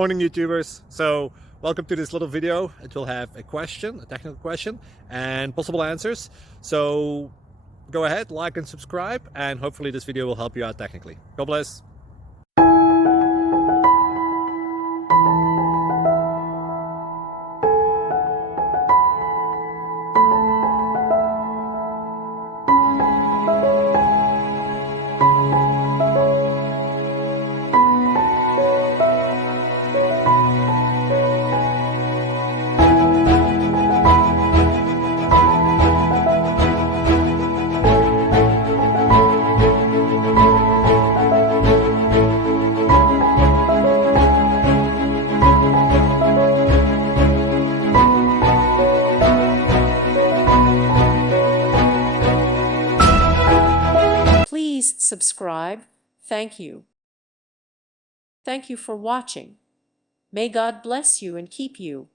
Morning YouTubers. So welcome to this little video. It will have a question, a technical question, and possible answers. So go ahead, like and subscribe, and hopefully this video will help you out technically. God bless. Please subscribe. Thank you. Thank you for watching. May God bless you and keep you.